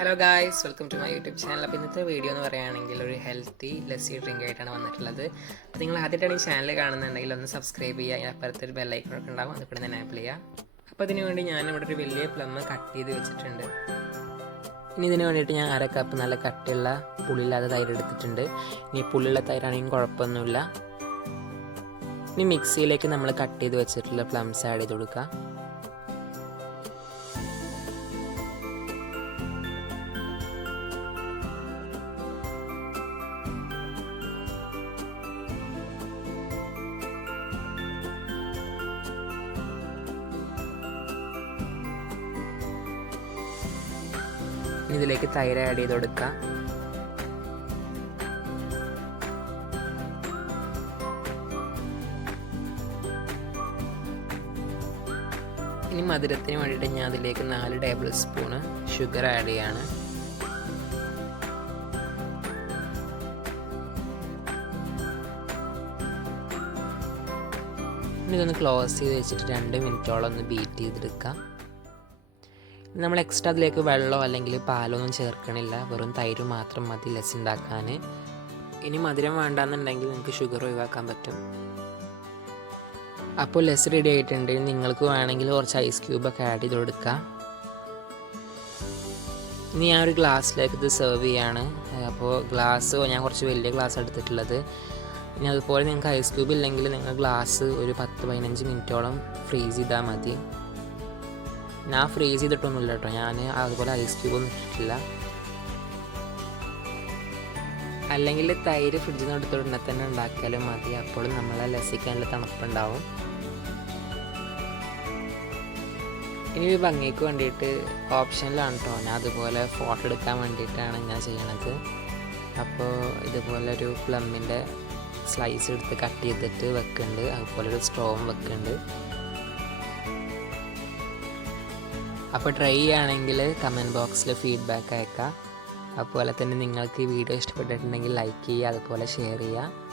Hello guys, welcome to my YouTube channel. അപ്പോൾ ഇന്നത്തെ video എന്ന് പറയുകയാണെങ്കിൽ ഒരു ഹെൽത്തി ലസ്സി ഡ്രിങ്ക് ആയിട്ടാണ് വന്നിട്ടുള്ളത്. അപ്പോൾ നിങ്ങൾ ആദ്യമായിട്ടാണ് ഈ ചാനൽ കാണുന്നുണ്ടെങ്കിൽ ഒന്ന് സബ്സ്ക്രൈബ് ചെയ്യുക. അതിനപ്പുറത്ത് ഒരു ബെല്ലൈക്കണൊക്കെ ഉണ്ടാകും, അതുകൂടെ തന്നെ എനേബിൾ ചെയ്യുക. അപ്പോൾ അതിന് വേണ്ടി ഞാനിവിടെ ഒരു വലിയ പ്ലം കട്ട് ചെയ്ത് വെച്ചിട്ടുണ്ട്. ഇനി ഇതിന് വേണ്ടിയിട്ട് ഞാൻ 1/2 കപ്പ് നല്ല കട്ടിയുള്ള പുളിയില്ലാത്ത തൈര് എടുത്തിട്ടുണ്ട്. ഇനി പുളിയുള്ള തൈരാണെങ്കിലും കുഴപ്പമൊന്നുമില്ല. ഇനി മിക്സിയിലേക്ക് നമ്മൾ കട്ട് ചെയ്ത് വെച്ചിട്ടുള്ള പ്ലംസ് ആഡ് ചെയ്ത് കൊടുക്കുക. ഇതിലേക്ക് തൈര് ആഡ് ചെയ്ത് കൊടുക്കുക. ഇനി മധുരത്തിന് വേണ്ടിയിട്ട് ഞാൻ അതിലേക്ക് 4 ടേബിൾ സ്പൂണ് ഷുഗർ ആഡ് ചെയ്യാണ്. ഇനി ഇതൊന്ന് ക്ലോസ് ചെയ്ത് വെച്ചിട്ട് 2 മിനിറ്റോളം ഒന്ന് ബീറ്റ് ചെയ്തെടുക്കുക. നമ്മൾ എക്സ്ട്രാ അതിലേക്ക് വെള്ളമോ അല്ലെങ്കിൽ പാലൊന്നും ചേർക്കണില്ല, വെറും തൈര് മാത്രം മതി ലസ്സി ഉണ്ടാക്കാൻ. ഇനി മധുരം വേണ്ടാന്നുണ്ടെങ്കിൽ നിങ്ങൾക്ക് ഷുഗർ ഒഴിവാക്കാൻ പറ്റും. അപ്പോൾ ലസ്സി റെഡി ആയിട്ടുണ്ട്. നിങ്ങൾക്ക് വേണമെങ്കിൽ കുറച്ച് ഐസ് ക്യൂബൊക്കെ ആഡ് ചെയ്ത് കൊടുക്കുക. ഇനി ഞാൻ ഒരു ഗ്ലാസ്സിലേക്ക് ഇത് സെർവ് ചെയ്യാണ്. അപ്പോൾ ഗ്ലാസ് ഞാൻ കുറച്ച് വലിയ ഗ്ലാസ് എടുത്തിട്ടുള്ളത്. ഇനി അതുപോലെ നിങ്ങൾക്ക് ഐസ് ക്യൂബ് ഇല്ലെങ്കിൽ നിങ്ങൾ ഗ്ലാസ് ഒരു 10-15 മിനിറ്റോളം ഫ്രീസ് ചെയ്താൽ മതി. ഞാൻ ഫ്രീസ് ചെയ്തിട്ടൊന്നുമില്ല കേട്ടോ, ഞാൻ അതുപോലെ ഐസ് ക്യൂബൊന്നും ഇട്ടിട്ടില്ല. അല്ലെങ്കിൽ തൈര് ഫ്രിഡ്ജിൽ നിന്ന് എടുത്തിട്ടുണ്ടെങ്കിൽ തന്നെ ഉണ്ടാക്കിയാലും മതി. അപ്പോൾ നമ്മളെ ലസ്സിക്ക് നല്ല തണുപ്പുണ്ടാവും. ഇനി ഈ ഭംഗിക്ക് വേണ്ടിയിട്ട് ഓപ്ഷനിലാണ് കേട്ടോ, ഞാൻ അതുപോലെ ഫോട്ടോ എടുക്കാൻ വേണ്ടിയിട്ടാണ് ഞാൻ ചെയ്യണത്. അപ്പോൾ ഇതുപോലെ ഒരു പ്ലമ്മിൻ്റെ സ്ലൈസ് എടുത്ത് കട്ട് ചെയ്തിട്ട് വെക്കുന്നുണ്ട്, അതുപോലെ ഒരു സ്ട്രോവും വെക്കുന്നുണ്ട്. അപ്പോൾ ട്രൈ ചെയ്യുകയാണെങ്കിൽ കമൻറ്റ് ബോക്സിൽ ഫീഡ്ബാക്ക് അയക്കാം. അതുപോലെ തന്നെ നിങ്ങൾക്ക് ഈ വീഡിയോ ഇഷ്ടപ്പെട്ടിട്ടുണ്ടെങ്കിൽ ലൈക്ക് ചെയ്യുക, അതുപോലെ ഷെയർ ചെയ്യുക.